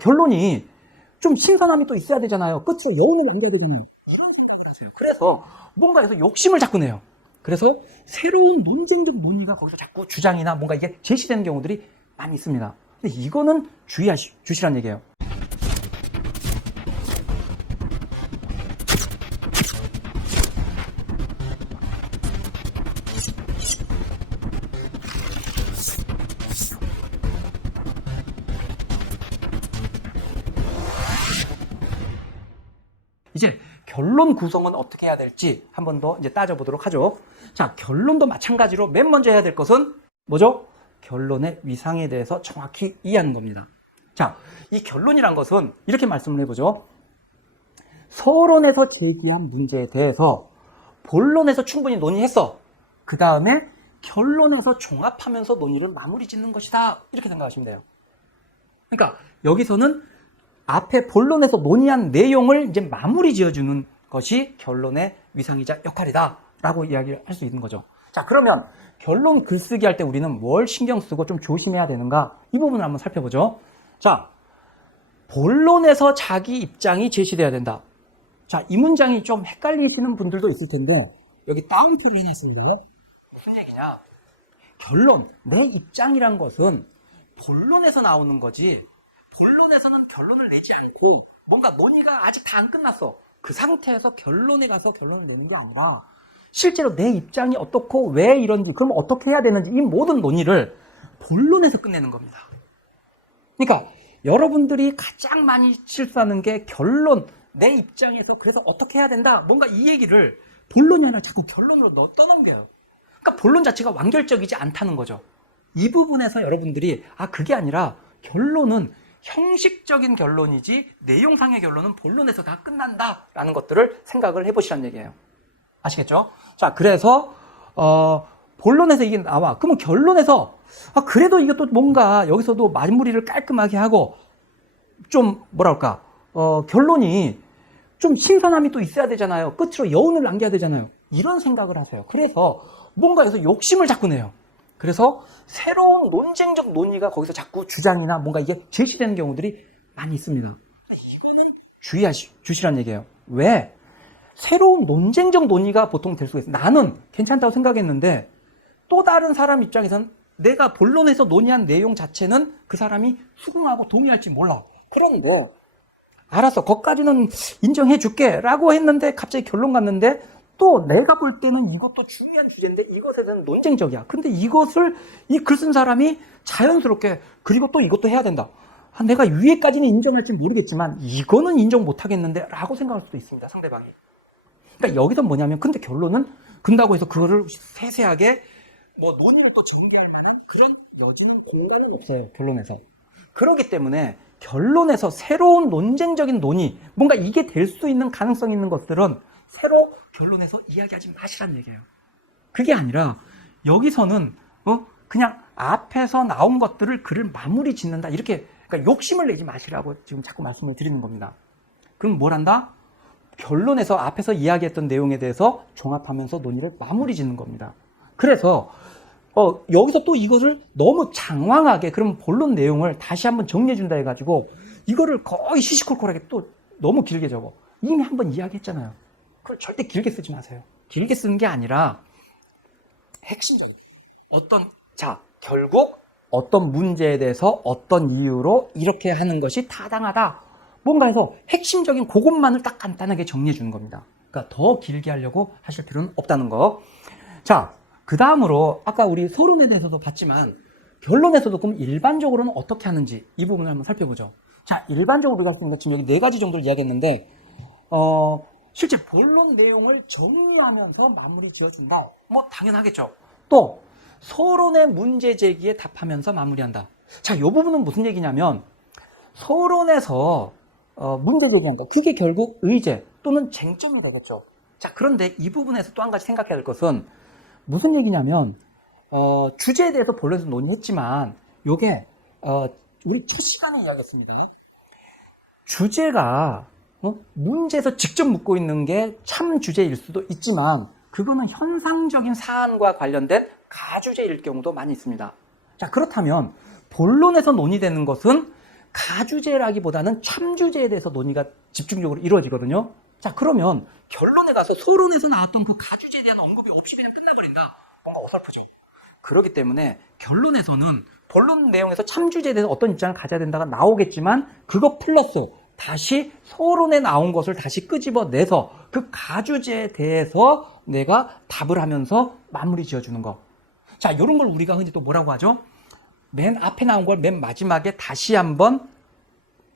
결론이 좀 신선함이 또 있어야 되잖아요. 끝으로 여운을 남겨야 되잖아요. 이런 생각을 하세요. 그래서 뭔가에서 욕심을 자꾸 내요. 그래서 새로운 논쟁적 논의가 거기서 자꾸 주장이나 뭔가 이게 제시되는 경우들이 많이 있습니다. 근데 이거는 주시란 얘기예요. 이제 결론 구성은 어떻게 해야 될지 한 번 더 이제 따져보도록 하죠. 자, 결론도 마찬가지로 맨 먼저 해야 될 것은 뭐죠? 결론의 위상에 대해서 정확히 이해하는 겁니다. 자, 이 결론이란 것은 이렇게 말씀을 해보죠. 서론에서 제기한 문제에 대해서 본론에서 충분히 논의했어. 그 다음에 결론에서 종합하면서 논의를 마무리 짓는 것이다. 이렇게 생각하시면 돼요. 그러니까 여기서는 앞에 본론에서 논의한 내용을 이제 마무리 지어주는 것이 결론의 위상이자 역할이다 라고 이야기를 할 수 있는 거죠. 자, 그러면 결론 글쓰기 할 때 우리는 뭘 신경 쓰고 좀 조심해야 되는가, 이 부분을 한번 살펴보죠. 자, 본론에서 자기 입장이 제시돼야 된다. 자, 이 문장이 좀 헷갈리시는 분들도 있을 텐데 여기 따옴표를 해놨습니다. 무슨 얘기냐, 결론, 내 입장이란 것은 본론에서 나오는 거지 본론에서는 결론을 내지 않고 뭔가 논의가 아직 다 안 끝났어. 그 상태에서 결론에 가서 결론을 내는 게 아니라 실제로 내 입장이 어떻고 왜 이런지, 그럼 어떻게 해야 되는지, 이 모든 논의를 본론에서 끝내는 겁니다. 그러니까 여러분들이 가장 많이 실수하는 게 결론, 내 입장에서 그래서 어떻게 해야 된다, 뭔가 이 얘기를 본론이 아니라 자꾸 결론으로 떠넘겨요. 그러니까 본론 자체가 완결적이지 않다는 거죠. 이 부분에서 여러분들이 그게 아니라 결론은 형식적인 결론이지 내용상의 결론은 본론에서 다 끝난다라는 것들을 생각을 해보시라는 얘기예요. 아시겠죠? 자, 그래서 본론에서 이게 나와. 그러면 결론에서 그래도 이것도 뭔가 여기서도 마무리를 깔끔하게 하고 좀 뭐랄까 결론이 좀 신선함이 또 있어야 되잖아요. 끝으로 여운을 남겨야 되잖아요. 이런 생각을 하세요. 그래서 뭔가에서 욕심을 자꾸 내요. 그래서 새로운 논쟁적 논의가 거기서 자꾸 주장이나 뭔가 이게 제시되는 경우들이 많이 있습니다. 이거는 주시란 얘기예요. 왜? 새로운 논쟁적 논의가 보통 될 수가 있어요. 나는 괜찮다고 생각했는데 또 다른 사람 입장에서는 내가 본론에서 논의한 내용 자체는 그 사람이 수긍하고 동의할지 몰라. 그런데 알았어, 거기까지는 인정해 줄게 라고 했는데 갑자기 결론 갔는데 또 내가 볼 때는 이것도 중요한 주제인데 이것에 대해서는 논쟁적이야. 근데 이것을 이 글 쓴 사람이 자연스럽게 그리고 또 이것도 해야 된다. 내가 위에까지는 인정할지 모르겠지만 이거는 인정 못하겠는데 라고 생각할 수도 있습니다, 상대방이. 그러니까 여기서 뭐냐면, 근데 결론은 근다고 해서 그거를 세세하게 논의를 또 정리할 만한 그런 여지는 공간은 없어요, 결론에서. 그렇기 때문에 결론에서 새로운 논쟁적인 논의, 뭔가 이게 될 수 있는 가능성 있는 것들은 새로 결론에서 이야기하지 마시라는 얘기예요. 그게 아니라 여기서는 그냥 앞에서 나온 것들을 글을 마무리 짓는다, 이렇게, 그러니까 욕심을 내지 마시라고 지금 자꾸 말씀을 드리는 겁니다. 그럼 뭘 한다? 결론에서 앞에서 이야기했던 내용에 대해서 종합하면서 논의를 마무리 짓는 겁니다. 그래서 여기서 또 이것을 너무 장황하게 그럼 본론 내용을 다시 한번 정리해준다 해가지고 이거를 거의 시시콜콜하게 또 너무 길게 적어. 이미 한번 이야기했잖아요. 그걸 절대 길게 쓰지 마세요. 길게 쓰는 게 아니라 핵심적인 결국 어떤 문제에 대해서 어떤 이유로 이렇게 하는 것이 타당하다, 뭔가 해서 핵심적인 그것만을 딱 간단하게 정리해 주는 겁니다. 그러니까 더 길게 하려고 하실 필요는 없다는 거. 자, 그 다음으로 아까 우리 서론에 대해서도 봤지만 결론에서도 그럼 일반적으로는 어떻게 하는지 이 부분을 한번 살펴보죠. 자, 일반적으로 우리가 지금 여기 4가지 정도를 이야기했는데 실제 본론 내용을 정리하면서 마무리 지어준다, 당연하겠죠. 또 서론의 문제 제기에 답하면서 마무리한다. 자, 이 부분은 무슨 얘기냐면 서론에서 문제 제기한다, 그게 결국 의제 또는 쟁점이 되겠죠. 자, 그런데 이 부분에서 또 한 가지 생각해야 될 것은 무슨 얘기냐면 주제에 대해서 본론에서 논의했지만 요게 우리 첫 시간에 이야기했습니다. 주제가 문제에서 직접 묻고 있는 게 참 주제일 수도 있지만 그거는 현상적인 사안과 관련된 가주제일 경우도 많이 있습니다. 자, 그렇다면 본론에서 논의되는 것은 가주제라기보다는 참주제에 대해서 논의가 집중적으로 이루어지거든요. 자, 그러면 결론에 가서 소론에서 나왔던 그 가주제에 대한 언급이 없이 그냥 끝나버린다. 뭔가 어설프죠. 그렇기 때문에 결론에서는 본론 내용에서 참주제에 대해서 어떤 입장을 가져야 된다가 나오겠지만 그거 플러스 다시 소론에 나온 것을 다시 끄집어내서 그 가주제에 대해서 내가 답을 하면서 마무리 지어주는 거. 자, 이런 걸 우리가 흔히 또 뭐라고 하죠? 맨 앞에 나온 걸 맨 마지막에 다시 한번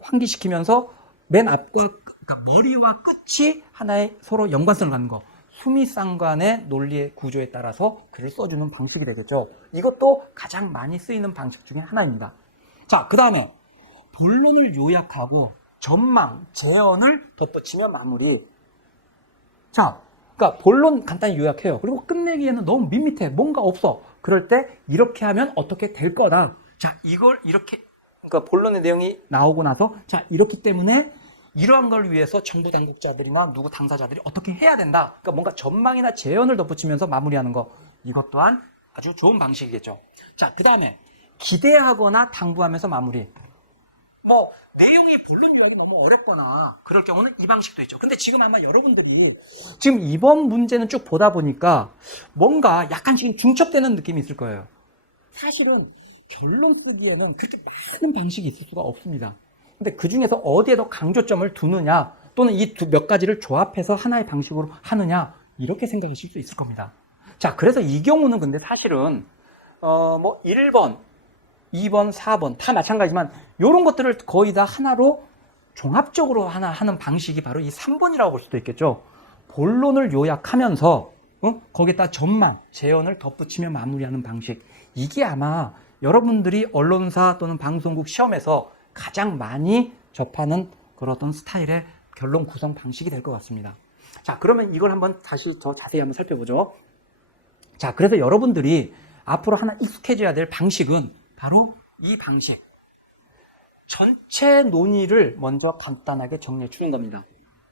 환기시키면서 맨 앞과 그러니까 머리와 끝이 하나의 서로 연관성을 갖는 거. 수미상관의 논리의 구조에 따라서 글을 써주는 방식이 되겠죠. 이것도 가장 많이 쓰이는 방식 중에 하나입니다. 자, 그 다음에 본론을 요약하고 전망, 재언을 덧붙이며 마무리. 자, 그러니까 본론 간단히 요약해요. 그리고 끝내기에는 너무 밋밋해. 뭔가 없어. 그럴 때 이렇게 하면 어떻게 될 거다. 자, 이걸 이렇게 그러니까 본론의 내용이 나오고 나서 자, 이렇기 때문에 이러한 걸 위해서 정부 당국자들이나 누구 당사자들이 어떻게 해야 된다. 그러니까 뭔가 전망이나 재언을 덧붙이면서 마무리하는 거. 이것 또한 아주 좋은 방식이겠죠. 자, 그 다음에 기대하거나 당부하면서 마무리. 뭐 내용이 본론 요약이 너무 어렵거나 그럴 경우는 이 방식도 있죠. 근데 지금 아마 여러분들이 지금 이번 문제는 쭉 보다 보니까 뭔가 약간씩 중첩되는 느낌이 있을 거예요. 사실은 결론 쓰기에는 그렇게 많은 방식이 있을 수가 없습니다. 근데 그 중에서 어디에 더 강조점을 두느냐 또는 이 몇 가지를 조합해서 하나의 방식으로 하느냐 이렇게 생각하실 수 있을 겁니다. 자, 그래서 이 경우는 근데 사실은 뭐 1번, 2번, 4번 다 마찬가지지만 이런 것들을 거의 다 하나로 종합적으로 하나 하는 방식이 바로 이 3번이라고 볼 수도 있겠죠. 본론을 요약하면서 거기에다 전망, 재언을 덧붙이며 마무리하는 방식. 이게 아마 여러분들이 언론사 또는 방송국 시험에서 가장 많이 접하는 그런 어떤 스타일의 결론 구성 방식이 될 것 같습니다. 자, 그러면 이걸 한번 다시 더 자세히 한번 살펴보죠. 자, 그래서 여러분들이 앞으로 하나 익숙해져야 될 방식은 바로 이 방식. 전체 논의를 먼저 간단하게 정리해 주는 겁니다.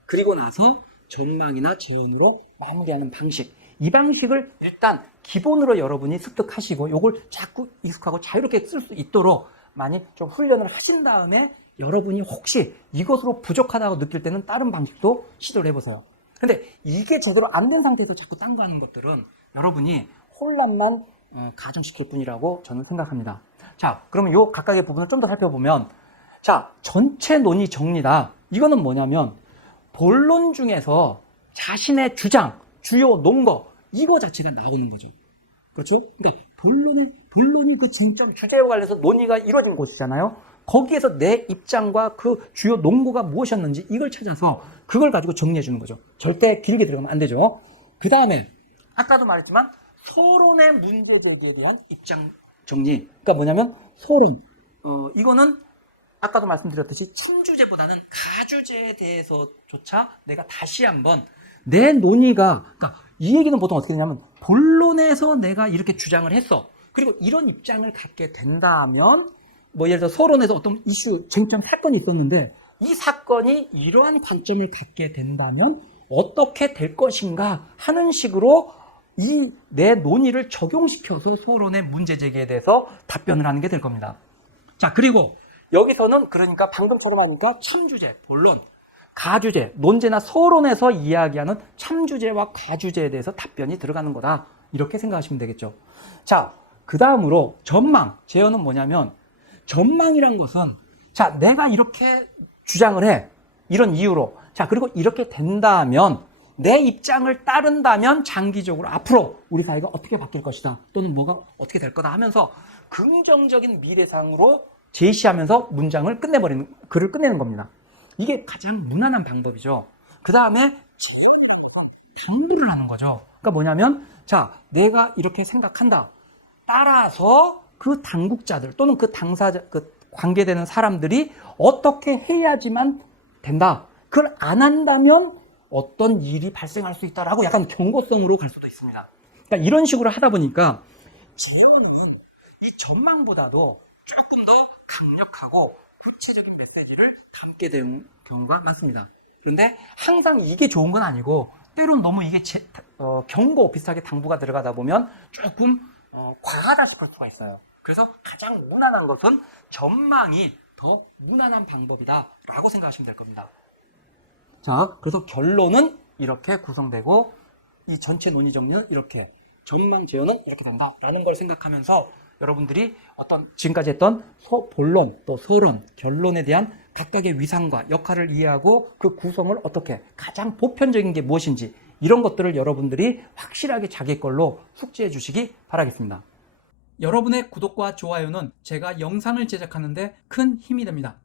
그리고 나서 전망이나 재언으로 마무리하는 방식. 이 방식을 일단 기본으로 여러분이 습득하시고 이걸 자꾸 익숙하고 자유롭게 쓸 수 있도록 많이 좀 훈련을 하신 다음에 여러분이 혹시 이것으로 부족하다고 느낄 때는 다른 방식도 시도를 해보세요. 근데 이게 제대로 안 된 상태에서 자꾸 딴 거 하는 것들은 여러분이 혼란만 가중시킬 뿐이라고 저는 생각합니다. 자, 그러면 요 각각의 부분을 좀 더 살펴보면 자, 전체 논의 정리다. 이거는 뭐냐면 본론 중에서 자신의 주장, 주요 논거 이거 자체가 나오는 거죠. 그렇죠? 그러니까 본론이 그 쟁점 주제와 관련해서 논의가 이루어진 곳이잖아요. 거기에서 내 입장과 그 주요 논거가 무엇이었는지 이걸 찾아서 그걸 가지고 정리해 주는 거죠. 절대 길게 들어가면 안 되죠. 그 다음에 아까도 말했지만 서론의 문제 제기에 대한 입장 정리. 그러니까 뭐냐면 서론. 이거는 아까도 말씀드렸듯이 참주제보다는 가주제에 대해서조차 내가 다시 한번 내 논의가 그러니까 이 얘기는 보통 어떻게 되냐면 본론에서 내가 이렇게 주장을 했어. 그리고 이런 입장을 갖게 된다면 뭐 예를 들어 서론에서 어떤 이슈, 쟁점 사건이 있었는데 이 사건이 이러한 관점을 갖게 된다면 어떻게 될 것인가 하는 식으로 이 내 논의를 적용시켜서 서론의 문제 제기에 대해서 답변을 하는 게 될 겁니다. 자, 그리고 여기서는 그러니까 방금처럼 하니까 참주제, 본론, 가주제, 논제나 서론에서 이야기하는 참주제와 가주제에 대해서 답변이 들어가는 거다. 이렇게 생각하시면 되겠죠. 자, 그 다음으로 전망, 재현은 뭐냐면 전망이란 것은 자, 내가 이렇게 주장을 해. 이런 이유로. 자, 그리고 이렇게 된다면 내 입장을 따른다면 장기적으로 앞으로 우리 사회가 어떻게 바뀔 것이다. 또는 뭐가 어떻게 될 거다 하면서 긍정적인 미래상으로 제시하면서 문장을 끝내버리는, 글을 끝내는 겁니다. 이게 가장 무난한 방법이죠. 그 다음에 당부를 하는 거죠. 그러니까 뭐냐면 자, 내가 이렇게 생각한다. 따라서 그 당국자들 또는 그 당사자, 그 관계되는 사람들이 어떻게 해야지만 된다. 그걸 안 한다면 어떤 일이 발생할 수 있다라고 약간 경고성으로 갈 수도 있습니다. 그러니까 이런 식으로 하다 보니까 재현은 이 전망보다도 조금 더 강력하고 구체적인 메시지를 담게 되는 경우가 많습니다. 그런데 항상 이게 좋은 건 아니고 때로는 너무 이게 경고 비슷하게 당부가 들어가다 보면 조금 과하다 싶을 수가 있어요. 그래서 가장 무난한 것은 전망이 더 무난한 방법이다라고 생각하시면 될 겁니다. 자, 그래서 결론은 이렇게 구성되고 이 전체 논의 정리는 이렇게, 전망 제어는 이렇게 된다라는 걸 생각하면서 여러분들이 어떤 지금까지 했던 본론, 또 서론, 결론에 대한 각각의 위상과 역할을 이해하고 그 구성을 어떻게, 가장 보편적인 게 무엇인지 이런 것들을 여러분들이 확실하게 자기 걸로 숙지해 주시기 바라겠습니다. 여러분의 구독과 좋아요는 제가 영상을 제작하는 데 큰 힘이 됩니다.